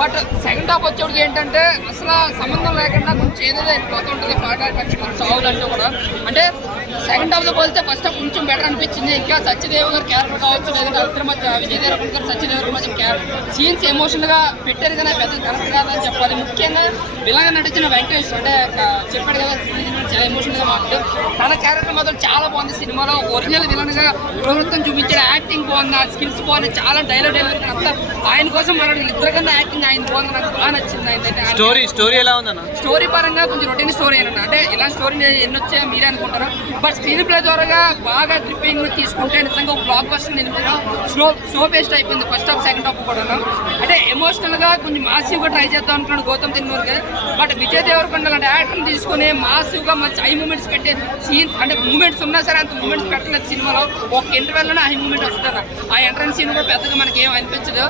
But second half వచ్చేటికి ఏంటంటే అసలు సంబంధం లేకుండా కొంచెం ఏదైతే వెళ్ళిపోతూ ఉంటుంది పాట సాగులంటూ కూడా. అంటే సెకండ్ హాఫ్లో పోలిస్తే ఫస్ట్ హాఫ్ కొంచెం బెటర్ అనిపించింది. ఇంకా సత్యదేవ్ గారి క్యారెక్టర్ కావచ్చు, లేదంటే అల్తర్ మధ్య విజయ్ దేవరకొండ గారు సత్యదేవ్ మధ్య సీన్స్ ఎమోషనల్గా పెట్టారు కదా, పెద్ద కరెక్ట్ కాదని చెప్పాలి. ముఖ్యంగా విలన్గా నటించిన వెంకటేష్ అంటే చెప్పాడు కదా చాలా ఎమోషనల్గా మాట్లాడు. తన క్యారెక్టర్ మాత్రం చాలా బాగుంది. సినిమాలో ఒరిజినల్ విలన్గా ప్రవృత్తం చూపించిన యాక్టింగ్ బాగుంది, ఆ స్కిల్స్ బాగుంది, చాలా డైలాగ్ అంతా ఆయన కోసం మాట్లాడు. ఇద్దరికన్నా యాక్టింగ్ ఆయన బాగుంది, నాకు బాగా నచ్చింది. ఆయన స్టోరీ ఎలా ఉందన్న? స్టోరీ పరంగా కొంచెం రొటీన్ స్టోరీ అయినా అంటే ఇలా స్టోరీ ఎన్ని వచ్చాయో మీరే అనుకుంటారు. బట్ స్క్రీన్ ప్లే ద్వారా బాగా గ్రిప్పింగ్ తీసుకుంటే నిజంగా ఒక బ్లాక్ బస్టర్ నిలిపిన స్లో పేస్ట్ అయిపోయింది ఫస్ట్ హాఫ్ సెకండ్ హాఫ్ కూడా. అంటే ఎమోషనల్గా కొంచెం మాసివ్గా ట్రై చేద్దాం అనుకున్నాడు గౌతమ్ తిన్నూరుగా. బట్ విజయ్ దేవరకొండ లాంటి యాక్టర్ని తీసుకుని మాసివ్గా మంచి హై మూమెంట్స్ పెట్టే సీన్, అంటే మూమెంట్స్ ఉన్నా సరే అంత మూమెంట్స్ పెట్టలేదు సినిమాలో. ఒక ఇంటర్వెల్లోనే హై మూమెంట్ వస్తుంది. ఆ ఎంట్రన్స్ సీన్ కూడా పెద్దగా మనకి ఏం అనిపించదు.